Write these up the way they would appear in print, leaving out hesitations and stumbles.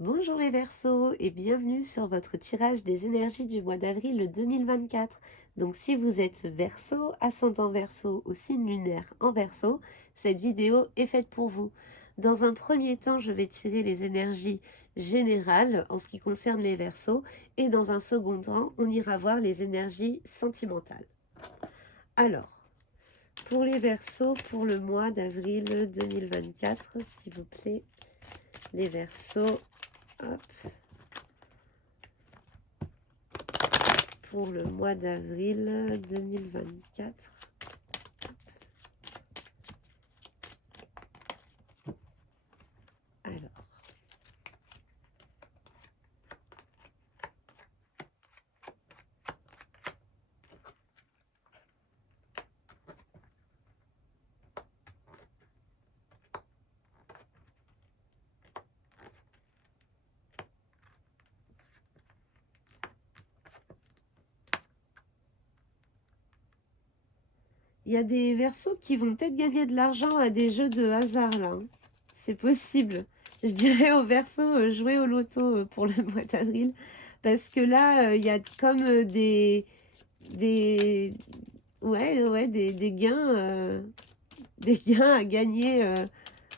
Bonjour les Verseaux et bienvenue sur votre tirage des énergies du mois d'avril 2024. Donc si vous êtes Verseau, ascendant Verseau ou signe lunaire en Verseau, cette vidéo est faite pour vous. Dans un premier temps, je vais tirer les énergies générales en ce qui concerne les Verseaux et dans un second temps, on ira voir les énergies sentimentales. Alors, pour les Verseaux, pour le mois d'avril 2024, s'il vous plaît, les Verseaux. Hop. Pour le mois d'avril 2024. Alors, il y a des Verseaux qui vont peut-être gagner de l'argent à des jeux de hasard là. C'est possible. Je dirais aux Verseaux, jouer au loto pour le mois d'avril. Parce que là, il y a comme des, ouais, des gains, des gains à gagner.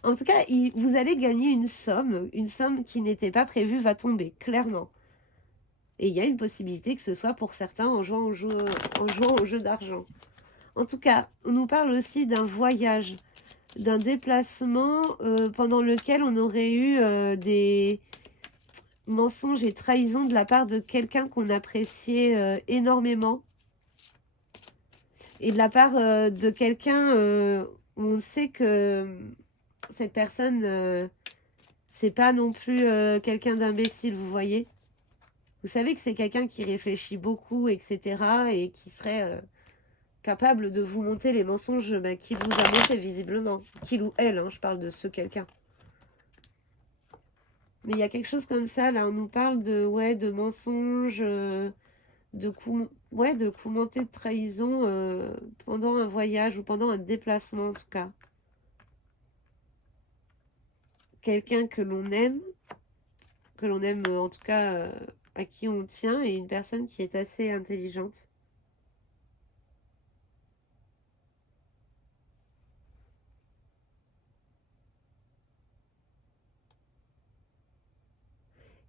En tout cas, vous allez gagner une somme qui n'était pas prévue va tomber, clairement. Et il y a une possibilité que ce soit pour certains en jouant au jeu d'argent. En tout cas, on nous parle aussi d'un voyage, d'un déplacement pendant lequel on aurait eu des mensonges et trahisons de la part de quelqu'un qu'on appréciait énormément. Et de la part de quelqu'un où on sait que cette personne, c'est pas non plus quelqu'un d'imbécile, vous voyez. Vous savez que c'est quelqu'un qui réfléchit beaucoup, etc. et qui serait capable de vous monter les mensonges qu'il vous a montés visiblement. Qu'il ou elle, hein, je parle de ce quelqu'un. Mais il y a quelque chose comme ça, là, on nous parle de, ouais, de mensonges, de coups, ouais, de coups montés de trahison pendant un voyage ou pendant un déplacement en tout cas. Quelqu'un que l'on aime en tout cas à qui on tient, et une personne qui est assez intelligente.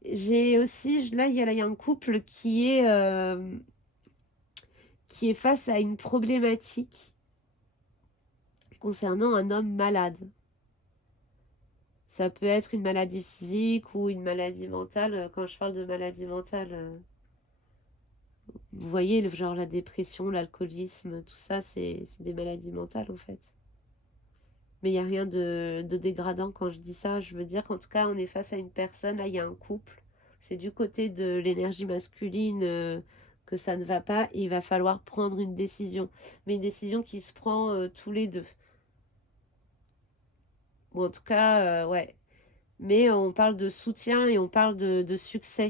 J'ai aussi, là, il y a un couple qui est face à une problématique concernant un homme malade. Ça peut être une maladie physique ou une maladie mentale. Quand je parle de maladie mentale, vous voyez, genre la dépression, l'alcoolisme, tout ça, c'est des maladies mentales en fait. Mais il n'y a rien de dégradant quand je dis ça. Je veux dire qu'en tout cas, on est face à une personne, là, il y a un couple. C'est du côté de l'énergie masculine que ça ne va pas. Et il va falloir prendre une décision. Mais une décision qui se prend tous les deux. Ou en tout cas, ouais. Mais on parle de soutien et on parle de succès.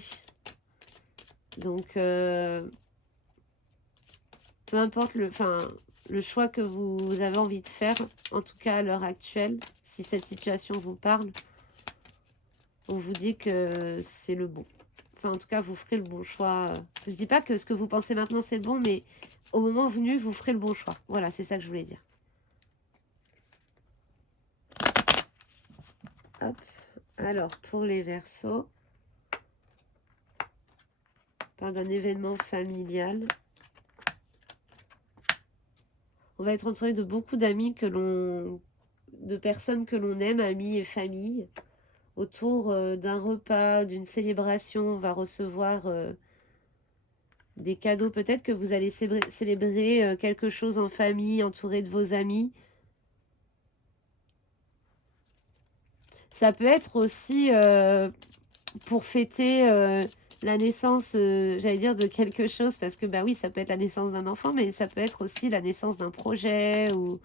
Donc, peu importe le choix que vous avez envie de faire, en tout cas à l'heure actuelle, si cette situation vous parle, on vous dit que c'est le bon. Enfin, en tout cas, vous ferez le bon choix. Je ne dis pas que ce que vous pensez maintenant, c'est le bon, mais au moment venu, vous ferez le bon choix. Voilà, c'est ça que je voulais dire. Hop. Alors, pour les Verseaux, on parle d'un événement familial. On va être entouré de beaucoup d'amis de personnes que l'on aime, amis et famille. Autour d'un repas, d'une célébration, on va recevoir des cadeaux. Peut-être que vous allez célébrer quelque chose en famille, entouré de vos amis. Ça peut être aussi pour fêter la naissance, j'allais dire, de quelque chose, parce que bah oui, ça peut être la naissance d'un enfant, mais ça peut être aussi la naissance d'un projet ou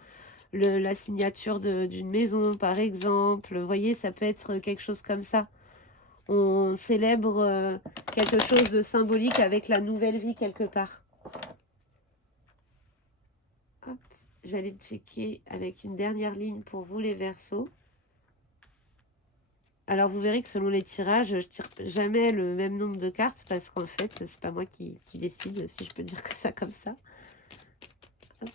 la signature d'une maison, par exemple. Vous voyez, ça peut être quelque chose comme ça. On célèbre quelque chose de symbolique avec la nouvelle vie quelque part. Hop, je vais aller checker avec une dernière ligne pour vous les Verseaux. Alors vous verrez que selon les tirages, je tire jamais le même nombre de cartes parce qu'en fait, c'est pas moi qui décide, si je peux dire que ça comme ça. Hop.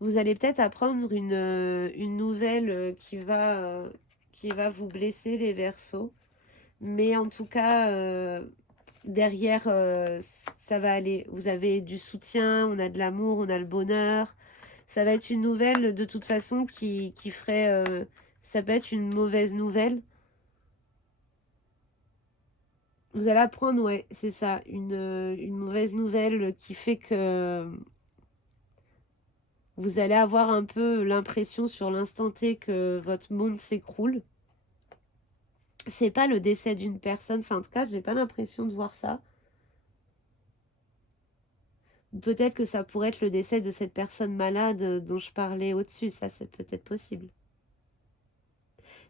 Vous allez peut-être apprendre une nouvelle qui va vous blesser, les Verseaux. Mais en tout cas, derrière, ça va aller. Vous avez du soutien, on a de l'amour, on a le bonheur. Ça va être une nouvelle, de toute façon, qui ferait... ça peut être une mauvaise nouvelle. Vous allez apprendre, ouais, c'est ça, une mauvaise nouvelle qui fait que vous allez avoir un peu l'impression sur l'instant T que votre monde s'écroule. C'est pas le décès d'une personne, enfin en tout cas, j'ai pas l'impression de voir ça. Peut-être que ça pourrait être le décès de cette personne malade dont je parlais au-dessus, ça c'est peut-être possible.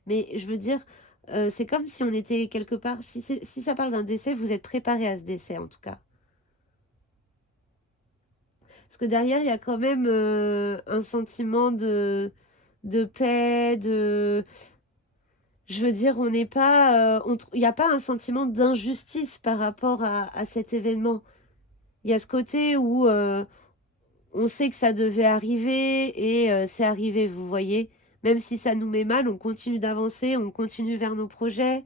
Mais je veux dire, c'est comme si on était quelque part, si ça parle d'un décès, vous êtes préparé à ce décès en tout cas. Parce que derrière, il y a quand même un sentiment de paix, de... Je veux dire, on n'est pas... il n'y a pas un sentiment d'injustice par rapport à cet événement. Il y a ce côté où on sait que ça devait arriver et c'est arrivé, vous voyez. Même si ça nous met mal, on continue d'avancer, on continue vers nos projets.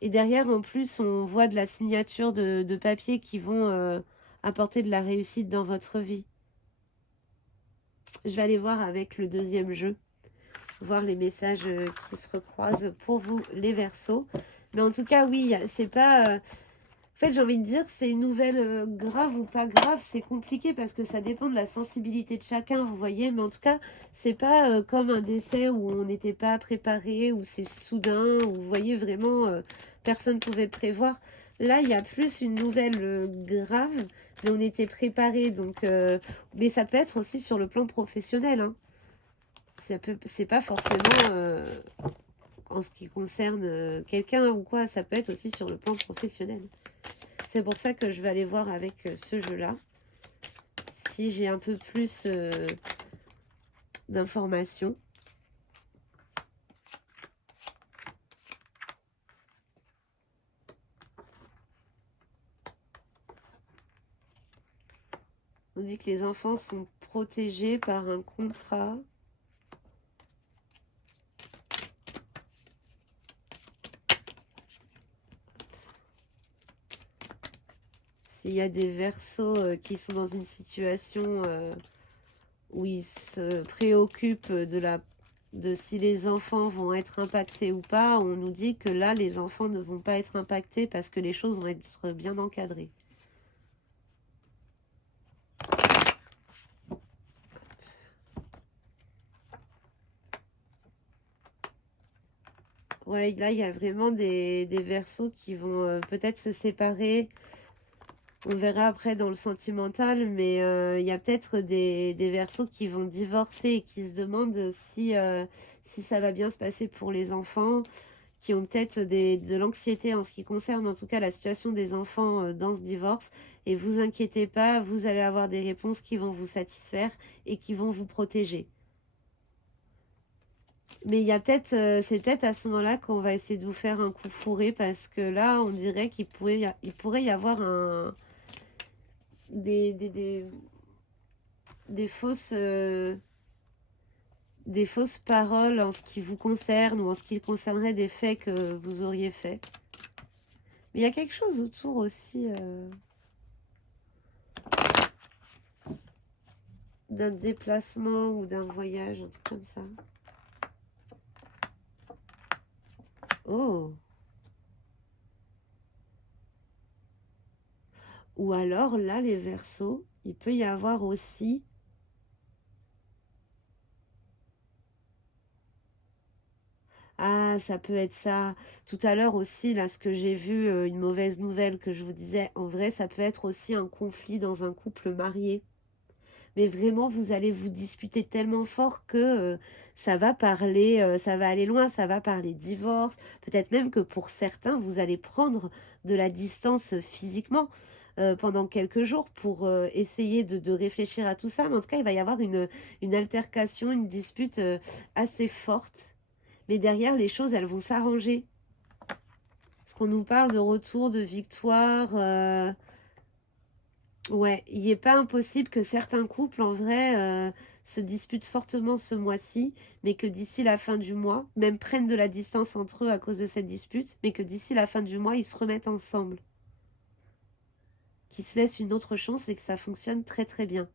Et derrière, en plus, on voit de la signature de papier qui vont apporter de la réussite dans votre vie. Je vais aller voir avec le deuxième jeu, voir les messages qui se recroisent pour vous, les Verseaux. Mais en tout cas, oui, c'est pas... En fait, j'ai envie de dire, c'est une nouvelle grave ou pas grave, c'est compliqué parce que ça dépend de la sensibilité de chacun, vous voyez. Mais en tout cas, c'est pas comme un décès où on n'était pas préparé, où c'est soudain, où vous voyez vraiment, personne ne pouvait le prévoir. Là, il y a plus une nouvelle grave, mais on était préparé. Donc, mais ça peut être aussi sur le plan professionnel. Hein. C'est pas forcément en ce qui concerne quelqu'un ou quoi, ça peut être aussi sur le plan professionnel. C'est pour ça que je vais aller voir avec ce jeu-là, si j'ai un peu plus d'informations. On dit que les enfants sont protégés par un contrat. S'il y a des Verseaux qui sont dans une situation où ils se préoccupent de si les enfants vont être impactés ou pas, on nous dit que là, les enfants ne vont pas être impactés parce que les choses vont être bien encadrées. Ouais, là, il y a vraiment des Verseaux qui vont peut-être se séparer. On verra après dans le sentimental, mais il y a peut-être des Verseaux qui vont divorcer et qui se demandent si ça va bien se passer pour les enfants, qui ont peut-être de l'anxiété en ce qui concerne en tout cas la situation des enfants dans ce divorce. Et vous inquiétez pas, vous allez avoir des réponses qui vont vous satisfaire et qui vont vous protéger. Mais il y a peut-être, c'est peut-être à ce moment-là qu'on va essayer de vous faire un coup fourré parce que là, on dirait qu'il pourrait y avoir des, des, des, des fausses, des fausses paroles en ce qui vous concerne ou en ce qui concernerait des faits que vous auriez faits. Mais il y a quelque chose autour aussi d'un déplacement ou d'un voyage, un truc comme ça. Oh! Ou alors, là, les Verseaux, il peut y avoir aussi... Ah, ça peut être ça. Tout à l'heure aussi, là, ce que j'ai vu, une mauvaise nouvelle que je vous disais, en vrai, ça peut être aussi un conflit dans un couple marié. mais vraiment vous allez vous disputer tellement fort que ça va parler, ça va aller loin, ça va parler divorce, peut-être même que pour certains vous allez prendre de la distance physiquement pendant quelques jours pour essayer de réfléchir à tout ça, mais en tout cas il va y avoir une altercation, une dispute assez forte, mais derrière les choses elles vont s'arranger. Parce qu'on nous parle de retour, de victoire. Ouais, il n'est pas impossible que certains couples, en vrai, se disputent fortement ce mois-ci, mais que d'ici la fin du mois, même prennent de la distance entre eux à cause de cette dispute, mais que d'ici la fin du mois, ils se remettent ensemble. Qu'ils se laissent une autre chance et que ça fonctionne très très bien.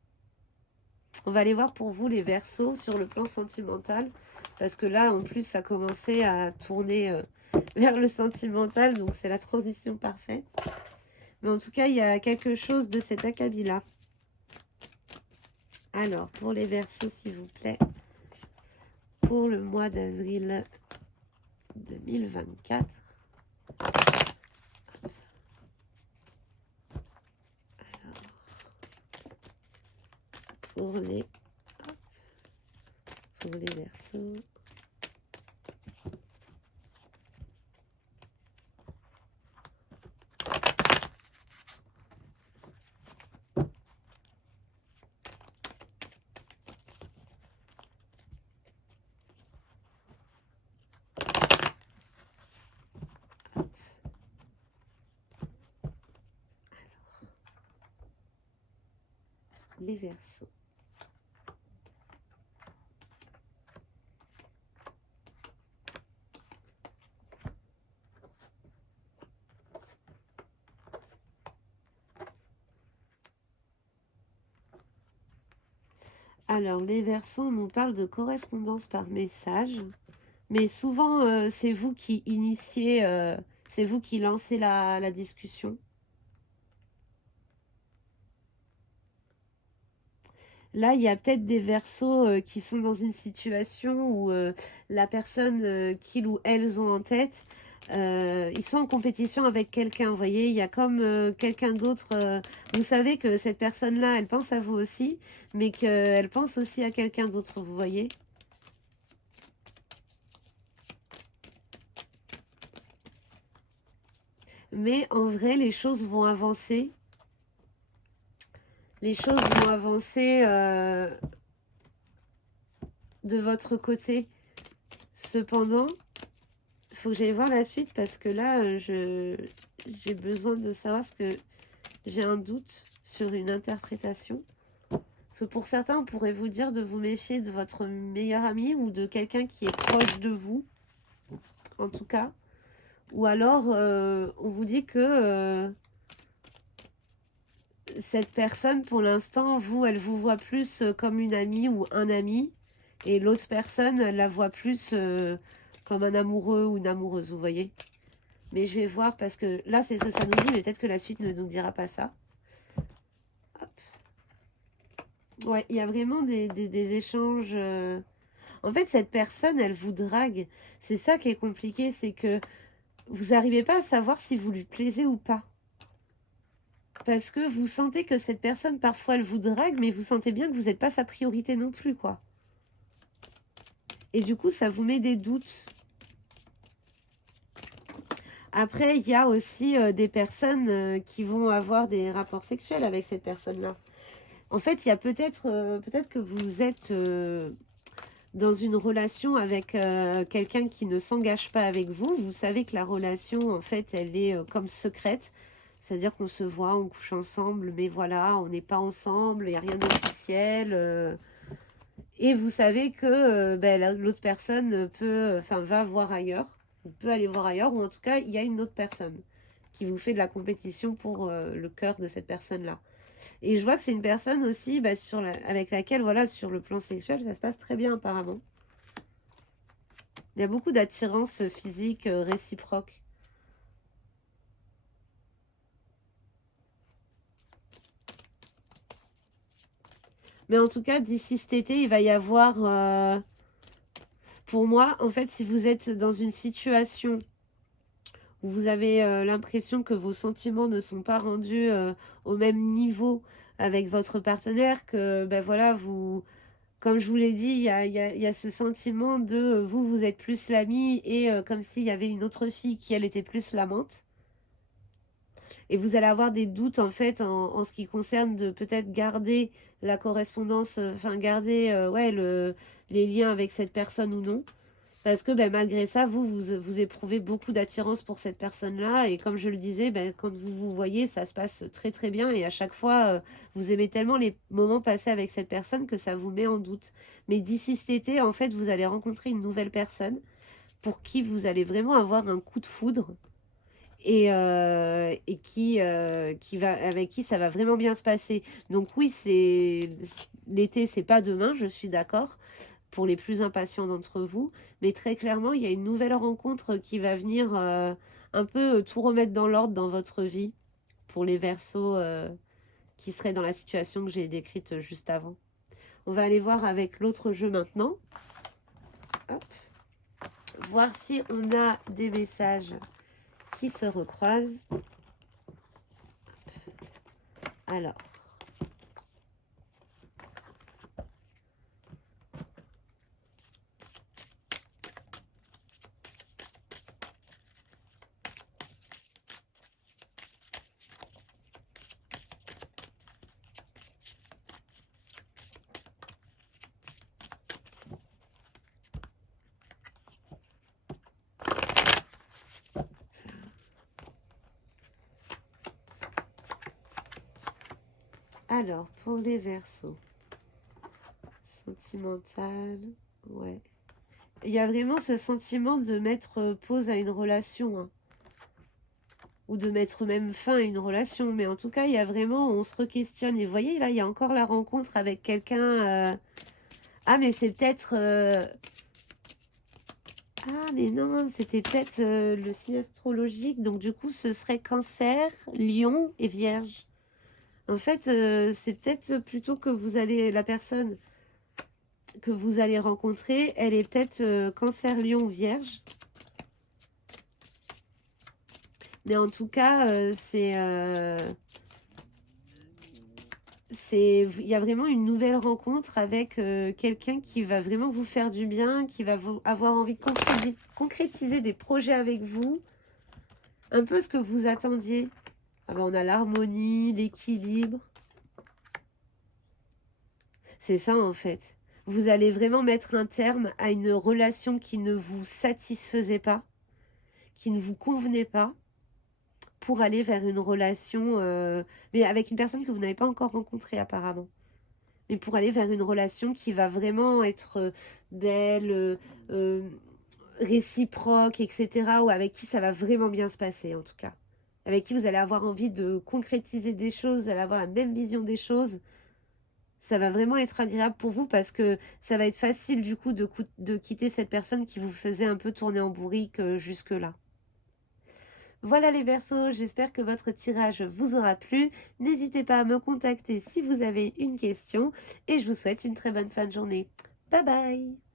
On va aller voir pour vous les Verseaux sur le plan sentimental, parce que là, en plus, ça commençait à tourner vers le sentimental, donc c'est la transition parfaite. Mais en tout cas, il y a quelque chose de cet acabit-là. Alors, pour les Verseaux, s'il vous plaît, pour le mois d'avril 2024. Alors, pour les Verseaux. Les Verseaux. Alors, les Verseaux, on nous parle de correspondance par message, mais souvent, c'est vous qui initiez, c'est vous qui lancez la discussion. Là, il y a peut-être des Verseaux qui sont dans une situation où la personne qu'ils ou elles ont en tête, ils sont en compétition avec quelqu'un, vous voyez, il y a comme quelqu'un d'autre. Vous savez que cette personne-là, elle pense à vous aussi, mais qu'elle pense aussi à quelqu'un d'autre, vous voyez. Mais en vrai, les choses vont avancer. Les choses vont avancer de votre côté. Cependant, il faut que j'aille voir la suite parce que là, j'ai besoin de savoir ce que j'ai un doute sur une interprétation. Parce que pour certains, on pourrait vous dire de vous méfier de votre meilleur ami ou de quelqu'un qui est proche de vous, en tout cas. Ou alors, on vous dit que cette personne, pour l'instant, elle vous voit plus comme une amie ou un ami. Et l'autre personne, elle la voit plus comme un amoureux ou une amoureuse, vous voyez. Mais je vais voir parce que là, c'est ce que ça nous dit, mais peut-être que la suite ne nous dira pas ça. Hop. Ouais, il y a vraiment des échanges. En fait, cette personne, elle vous drague. C'est ça qui est compliqué, c'est que vous n'arrivez pas à savoir si vous lui plaisez ou pas. Parce que vous sentez que cette personne, parfois, elle vous drague, mais vous sentez bien que vous n'êtes pas sa priorité non plus, quoi. Et du coup, ça vous met des doutes. Après, il y a aussi des personnes qui vont avoir des rapports sexuels avec cette personne-là. En fait, il y a peut-être que vous êtes dans une relation avec quelqu'un qui ne s'engage pas avec vous. Vous savez que la relation, en fait, elle est comme secrète. C'est-à-dire qu'on se voit, on couche ensemble, mais voilà, on n'est pas ensemble, il n'y a rien d'officiel. Et vous savez que l'autre personne va voir ailleurs, ou peut aller voir ailleurs, ou en tout cas, il y a une autre personne qui vous fait de la compétition pour le cœur de cette personne-là. Et je vois que c'est une personne aussi avec laquelle, voilà, sur le plan sexuel, ça se passe très bien apparemment. Il y a beaucoup d'attirance physique réciproque. Mais en tout cas, d'ici cet été, il va y avoir... pour moi, en fait, si vous êtes dans une situation où vous avez l'impression que vos sentiments ne sont pas rendus au même niveau avec votre partenaire que, ben voilà, vous, comme je vous l'ai dit, il y a ce sentiment de vous, vous êtes plus l'amie et comme s'il y avait une autre fille qui, elle, était plus l'amante. Et vous allez avoir des doutes en fait en ce qui concerne de peut-être garder la correspondance, enfin garder ouais, les liens avec cette personne ou non. Parce que ben, malgré ça, vous éprouvez beaucoup d'attirance pour cette personne-là. Et comme je le disais, ben, quand vous vous voyez, ça se passe très très bien. Et à chaque fois, vous aimez tellement les moments passés avec cette personne que ça vous met en doute. Mais d'ici cet été, en fait, vous allez rencontrer une nouvelle personne pour qui vous allez vraiment avoir un coup de foudre et qui va, avec qui ça va vraiment bien se passer. Donc oui, l'été, c'est pas demain, je suis d'accord, pour les plus impatients d'entre vous, mais très clairement, il y a une nouvelle rencontre qui va venir un peu tout remettre dans l'ordre dans votre vie, pour les Verseaux qui seraient dans la situation que j'ai décrite juste avant. On va aller voir avec l'autre jeu maintenant. Hop. Voir si on a des messages qui se recroisent. Alors, pour les Verseaux, sentimental, ouais. Il y a vraiment ce sentiment de mettre pause à une relation, hein, ou de mettre même fin à une relation. Mais en tout cas, il y a vraiment, on se re-questionne. Et vous voyez, là, il y a encore la rencontre avec quelqu'un. Ah, mais c'est peut-être... Ah, mais non, c'était peut-être le signe astrologique. Donc, du coup, ce serait Cancer, Lion et Vierge. En fait, c'est peut-être plutôt que vous allez... La personne que vous allez rencontrer, elle est peut-être Cancer, Lion ou Vierge. Mais en tout cas, il y a vraiment une nouvelle rencontre avec quelqu'un qui va vraiment vous faire du bien, qui va avoir envie de concrétiser des projets avec vous. Un peu ce que vous attendiez. Ah ben, on a l'harmonie, l'équilibre. C'est ça en fait. Vous allez vraiment mettre un terme à une relation qui ne vous satisfaisait pas, qui ne vous convenait pas, pour aller vers une relation, mais avec une personne que vous n'avez pas encore rencontrée apparemment. Mais pour aller vers une relation qui va vraiment être belle, réciproque, etc. Ou avec qui ça va vraiment bien se passer en tout cas. Avec qui vous allez avoir envie de concrétiser des choses, vous allez avoir la même vision des choses. Ça va vraiment être agréable pour vous parce que ça va être facile du coup de quitter cette personne qui vous faisait un peu tourner en bourrique jusque-là. Voilà les Verseaux, j'espère que votre tirage vous aura plu. N'hésitez pas à me contacter si vous avez une question et je vous souhaite une très bonne fin de journée. Bye bye!